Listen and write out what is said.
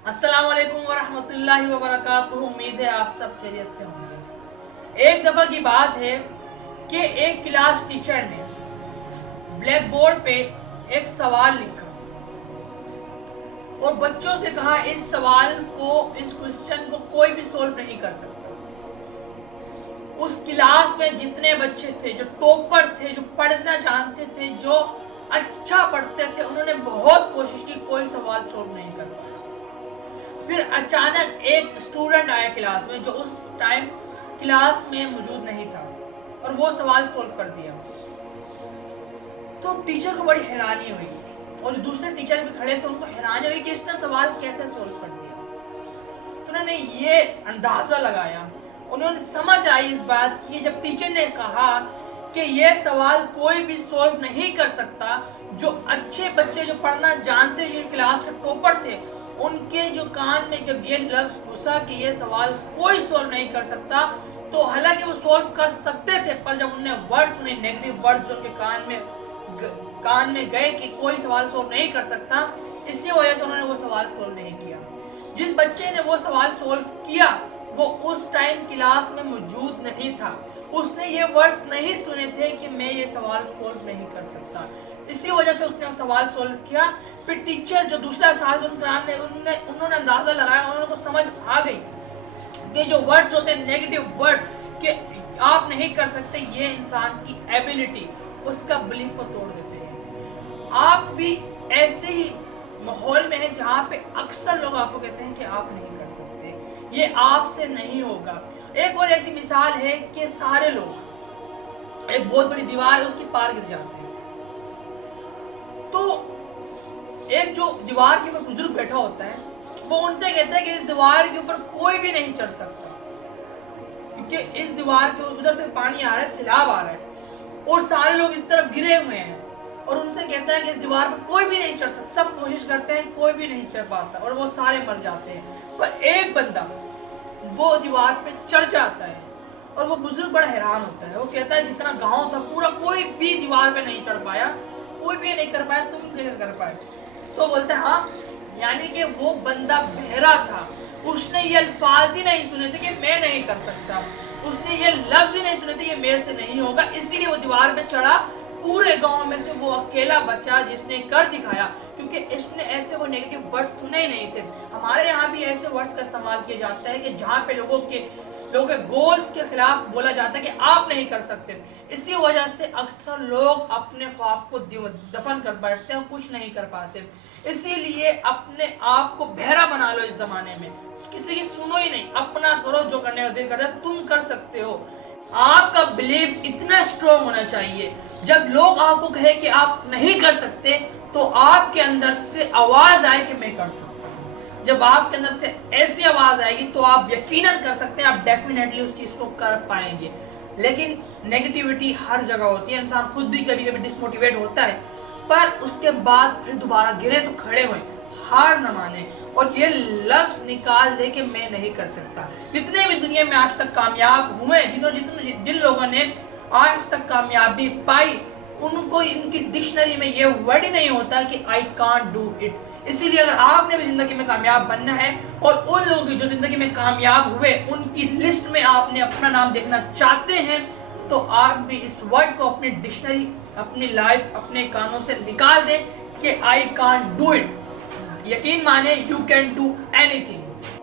अस्सलाम वालेकुम वरहमतुल्लाहि वबरकातुहू। उम्मीद है आप सब खैरियत से होंगे। एक दफ़ा की बात है कि एक क्लास टीचर ने ब्लैक बोर्ड पे एक सवाल लिखा और बच्चों से कहा इस सवाल को, इस क्वेश्चन को कोई भी सोल्व नहीं कर सकता। उस क्लास में जितने बच्चे थे जो टॉपर थे, जो पढ़ना जानते थे, जो अच्छा पढ़ते थे, उन्होंने बहुत कोशिश की, कोई सवाल सोल्व नहीं कर पाया। फिर अचानक एक स्टूडेंट आया क्लास में जो उस टाइम क्लास में मौजूद नहीं था और वो सवाल सोल्व कर दिया। तो टीचर को बड़ी हैरानी हुई और जो दूसरे टीचर भी खड़े थे उनको हैरानी हुई कि इसने सवाल कैसे सोल्व कर दिया। तो उन्होंने ये अंदाजा लगाया, उन्होंने समझ आई इस बात की जब टीचर ने कहा कि ये सवाल कोई भी सोल्व नहीं कर सकता। जो अच्छे बच्चे, जो पढ़ना जानते, जो क्लास के टॉपर थे, उनके जो कान में जब ये लफ्ज घुसा कि ये सवाल कोई सोल्व नहीं कर सकता, तो हालांकि वो सोल्व कर सकते थे, पर जब उन्हें वर्ड्स, उन्हें नेगेटिव वर्ड्स जो उनके कान में गए कि कोई सवाल सोल्व नहीं कर सकता, इसी वजह से उन्होंने वो सवाल सोल्व नहीं किया। जिस बच्चे ने वो सवाल सोल्व किया वो उस टाइम क्लास में मौजूद नहीं था, उसने ये वर्ड्स नहीं सुने थे कि मैं ये सवाल सोल्व नहीं कर सकता, इसी वजह से उसने सवाल सोल्व किया। फिर टीचर जो दूसरा साथी ने उन्होंने अंदाजा लगाया, उनको समझ आ गई कि जो वर्ड्स होते हैं नेगेटिव वर्ड्स कि आप नहीं कर सकते, ये इंसान की एबिलिटी, उसका बिलीफ को तोड़ देते हैं। आप भी ऐसे ही माहौल में हैं जहाँ पे अक्सर लोग आपको कहते हैं कि आप नहीं कर सकते, ये आपसे नहीं होगा। एक और ऐसी मिसाल है कि सारे लोग, एक बहुत बड़ी दीवार है उसकी पार गिर जाते हैं, तो एक जो दीवार के ऊपर बुजुर्ग बैठा होता है वो उनसे कहता है कि इस दीवार के ऊपर कोई भी नहीं चढ़ सकता, क्योंकि इस दीवार के उधर से पानी आ रहा है, सैलाब आ रहा है और सारे लोग इस तरफ गिरे हुए हैं, और उनसे कहता है कि इस दीवार पर कोई भी नहीं चढ़ सकता। सब कोशिश करते हैं, कोई भी नहीं चढ़ पाता और वो सारे मर जाते हैं, पर एक बंदा वो दीवार पे चढ़ जाता है और वो बुजुर्ग बड़ा हैरान होता है। वो कहता है जितना गांव था पूरा कोई भी दीवार पे नहीं चढ़ पाया, कोई भी नहीं कर पाया, तुम कैसे कर पाए? तो बोलते हैं हाँ, यानी कि वो बंदा बहरा था, उसने ये अल्फाज ही नहीं सुने थे कि मैं नहीं कर सकता, उसने ये लफ्ज ही नहीं सुने थे ये मेरे से नहीं होगा, इसीलिए वो दीवार पे चढ़ा। पूरे गांव में से वो अकेला बचा जिसने कर दिखाया, क्योंकि इसने ऐसे वो नेगेटिव वर्ड्स सुने ही नहीं थे। हमारे यहाँ भी ऐसे वर्ड्स का इस्तेमाल किया जाता है कि जहाँ पे लोगों के गोल्स के खिलाफ बोला जाता है कि आप नहीं कर सकते। इसी वजह से अक्सर लोग अपने ख्वाब को दफन कर बैठते हैं, कुछ नहीं कर पाते। इसीलिए अपने आप को बहरा बना लो। इस जमाने में किसी की सुनो ही नहीं, अपना करो, जो करने का दिल करता है तुम कर सकते हो। आपका बिलीव इतना स्ट्रॉन्ग होना चाहिए, जब लोग आपको कहे कि आप नहीं कर सकते तो आपके अंदर से आवाज आए कि मैं कर सकता हूँ। जब आपके अंदर से ऐसी आवाज आएगी तो आप यकीनन कर सकते हैं, आप डेफिनेटली उस चीज को कर पाएंगे। लेकिन नेगेटिविटी हर जगह होती है, इंसान खुद भी कभी कभी डिसमोटिवेट होता है, पर उसके बाद फिर दोबारा गिरे तो खड़े हुए, हार न माने और ये लफ्ज निकाल दे कि मैं नहीं कर सकता। जितने भी दुनिया में आज तक कामयाब हुए, जिन लोगों ने आज तक कामयाबी पाई, उनको इनकी डिक्शनरी में ये वर्ड ही नहीं होता कि आई कांट डू इट। इसीलिए अगर आपने भी जिंदगी में कामयाब बनना है और उन लोगों की जो जिंदगी में कामयाब हुए उनकी लिस्ट में आपने अपना नाम देखना चाहते हैं, तो आप भी इस वर्ड को अपनी डिक्शनरी, अपनी लाइफ, अपने कानों से निकाल दें कि आई कांट डू इट। यकीन माने, यू कैन डू एनीथिंग।